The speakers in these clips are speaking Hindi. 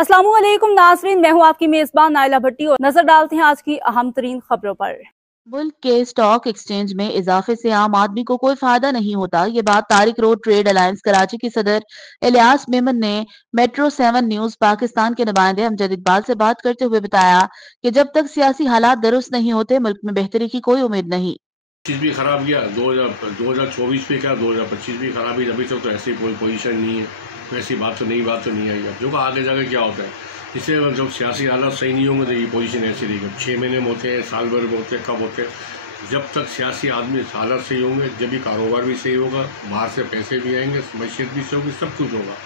अस्सलामुअलैकुम नाज़रीन, मैं हूं आपकी मेजबान नाइला भट्टी और नजर डालते हैं आज की अहम तरीन खबरों पर। मुल्क के स्टॉक एक्सचेंज में इजाफे से आम आदमी को कोई फायदा नहीं होता। ये बात Tariq road trade alliance Karachi के सदर इलियास मेमन ने मेट्रो 7 न्यूज पाकिस्तान के नुमाइंदे अमजद इकबाल से बात करते हुए बताया कि जब तक सियासी हालात दुरुस्त नहीं होते मुल्क में बेहतरी की कोई उम्मीद नहीं। चीज़ भी खराब गया 2024 में, क्या 2025 भी खराब ही। अभी तक तो ऐसी कोई पोजीशन नहीं है, तो ऐसी बात तो नहीं आई। अब जो आगे जाके क्या होता है, इससे जब सियासी हालात सही नहीं होंगे तो ये पोजीशन ऐसी रहेगी। 6 महीने में होते हैं, साल भर में होते हैं, कब होते हैं। जब तक सियासी आदमी हालात सही होंगे, जब भी कारोबार भी सही होगा, बाहर से पैसे भी आएंगे, मैशियत भी सही होगी, सब कुछ होगा।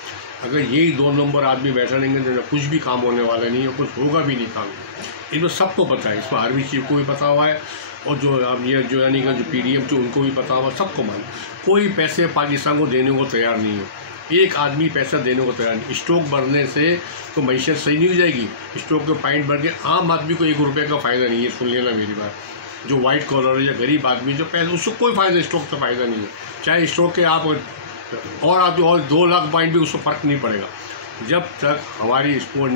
अगर यही 2 नंबर आदमी बैठा रहेंगे तो कुछ भी काम होने वाला नहीं है, कुछ होगा भी नहीं काम। इनको सबको पता है, इसमें आर्मी चीफ को भी पता हुआ है, और जो अब ये जो यानी कि जो PDF जो उनको भी पता हुआ, सबको मालूम। कोई पैसे पाकिस्तान को देने को तैयार नहीं है, एक आदमी पैसा देने को तैयार नहीं। स्टॉक बढ़ने से तो मैशियत सही नहीं हो जाएगी। स्टॉक के पॉइंट बढ़ के आम आदमी को 1 रुपये का फ़ायदा नहीं है। सुन लेना मेरी बात। जो वाइट कॉलर है या गरीब आदमी जो पैसे, उसको कोई फ़ायदा, स्टॉक से फ़ायदा नहीं है। चाहे स्टॉक के आप और आदमी और 2 लाख पॉइंट भी उसको फ़र्क नहीं पड़ेगा। जब तक हमारी एक्सपोर्ट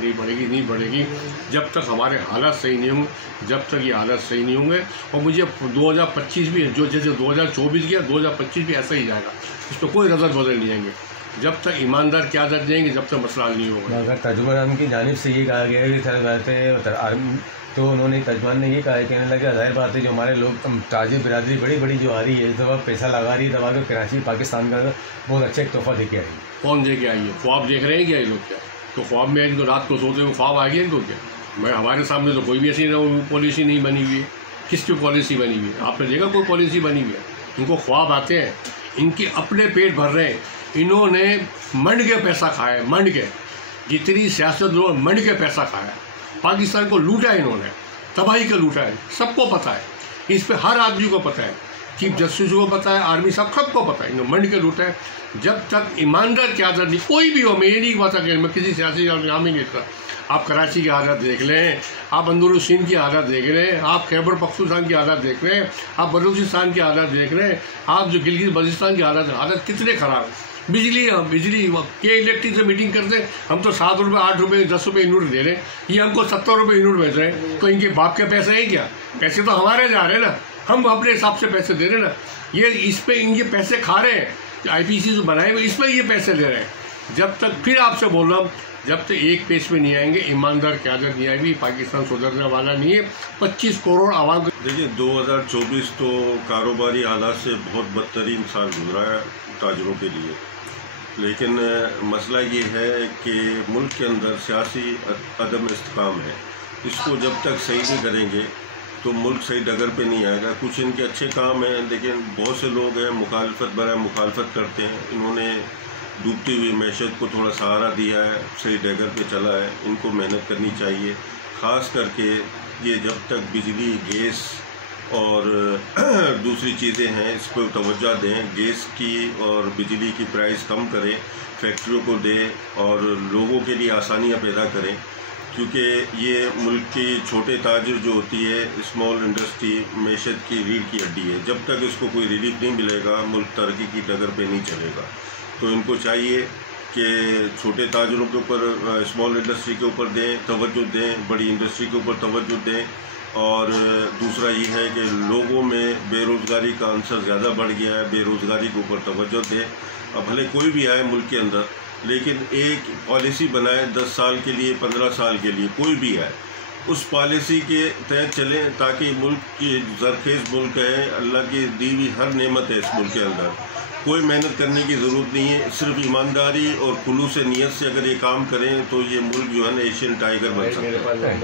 नहीं बढ़ेगी, जब तक हमारे हालात सही नहीं होंगे, जब तक ये हालात सही नहीं होंगे। और मुझे 2025 भी जो जैसे 2024 गया, 2025 भी ऐसा ही जाएगा। इस पर कोई नज़र बदल नहीं आएंगे जब तक ईमानदार क़यादत देंगे, जब तक मसला हल नहीं होगा। अगर तर्जुमान की जानिब से ये कहा गया है कि तो उन्होंने तर्जुमान ने ये कहा है, कहने लगे जाहिर बात है जो हमारे लोग ताजिर बिरादरी बड़ी जो आ रही है, इस दफ़ा पैसा लगा रही है, दबा के कराची पाकिस्तान का बहुत अच्छा एक तोहफा देके आई है। कौन दे के आई है? ख्वाब देख रहे हैं क्या ये लोग? क्या तो ख्वाब में इनको रात को सोते हुए ख्वाब आ गया इनको? क्या मैं हमारे सामने तो कोई भी ऐसी पॉलिसी नहीं बनी हुई है। किसकी पॉलिसी बनी हुई है? आपने देखा कोई पॉलिसी बनी हुई है? इनको ख्वाब आते हैं, इनके अपने पेट भर रहे हैं। इन्होंने मंड के पैसा खाया है, मंड के। जितनी सियासत लोग मंड के पैसा खाया, पाकिस्तान को लूटा है इन्होंने, तबाही का लूटा है। सबको पता है, इस पर हर आदमी को पता है, चीफ जस्टिस को पता है, आर्मी सबको पता है, इन्होंने मंड के लूटा है। जब तक ईमानदार क़यादत नहीं, कोई भी हो, मैं ये नहीं कहता कि मैं किसी सियासी नाम ही नहीं करता। आप कराची की हालत देख लें, आप अंदरूनी सिंध की हालत देख रहे हैं, आप खैबर पख्तूनख्वा की हालत देख रहे हैं, आप बलूचिस्तान की हालत देख रहे हैं, आप जो गिलगित बल्तिस्तान की हालत कितने ख़राब है। बिजली के इलेक्ट्रिक से मीटिंग करते हैं, हम तो 7 रुपये 8 रुपये 10 रुपये यूनिट दे रहे हैं, ये हमको 70 रुपये यूनिट बेच रहे हैं। तो इनके बाप के पैसे हैं क्या? पैसे तो हमारे जा रहे हैं ना, हम अपने हिसाब से पैसे दे रहे हैं ना। ये इस पर इनके पैसे खा रहे हैं, IPC जो बनाए हुए, इस पर ये पैसे ले रहे हैं। जब तक, फिर आपसे बोल रहा हूँ, जब तक एक पेश में नहीं आएंगे, ईमानदार क़यादत नहीं आएगी, पाकिस्तान सुधरने वाला नहीं है। 25 करोड़ आवाम। देखिए 2024 तो कारोबारी हालात से बहुत बदतरीन साल गुजरा है ताजरों के लिए, लेकिन मसला ये है कि मुल्क के अंदर सियासी अदम इस्तेकाम है। इसको जब तक सही नहीं करेंगे तो मुल्क सही डगर पे नहीं आएगा। कुछ इनके अच्छे काम हैं, लेकिन बहुत से लोग हैं मुखालफत करते हैं। इन्होंने डूबती हुई मैशत को थोड़ा सहारा दिया है, सही डगर पे चला है। इनको मेहनत करनी चाहिए, ख़ास करके ये जब तक बिजली, गैस और दूसरी चीज़ें हैं इस पर तवज्जो दें। गैस की और बिजली की प्राइस कम करें, फैक्ट्रियों को दें और लोगों के लिए आसानियाँ पैदा करें, क्योंकि ये मुल्क की छोटे ताजिर जो होती है, स्मॉल इंडस्ट्री मैशत की रीढ़ की हड्डी है। जब तक इसको कोई रिलीफ नहीं मिलेगा, मुल्क तरक्की की डगर पे नहीं चलेगा। तो इनको चाहिए कि छोटे ताजिरों के ऊपर, स्मॉल इंडस्ट्री के ऊपर तवज्जो दें, बड़ी इंडस्ट्री के ऊपर तवज्जो दें। और दूसरा ये है कि लोगों में बेरोज़गारी का अंसर ज़्यादा बढ़ गया है, बेरोज़गारी के ऊपर तवज्जो दें। अब भले कोई भी आए मुल्क के अंदर, लेकिन एक पॉलिसी बनाए 10 साल के लिए, 15 साल के लिए, कोई भी आए, उस पॉलिसी के तहत चलें, ताकि मुल्क की ज़रखेज़ मुल्क है, अल्लाह की दी हुई हर नेमत है इस मुल्क के अंदर। कोई मेहनत करने की ज़रूरत नहीं है, सिर्फ ईमानदारी और खुलूस नीयत से अगर ये काम करें तो ये मुल्क जो है ना एशियन टाइगर बन सकता है।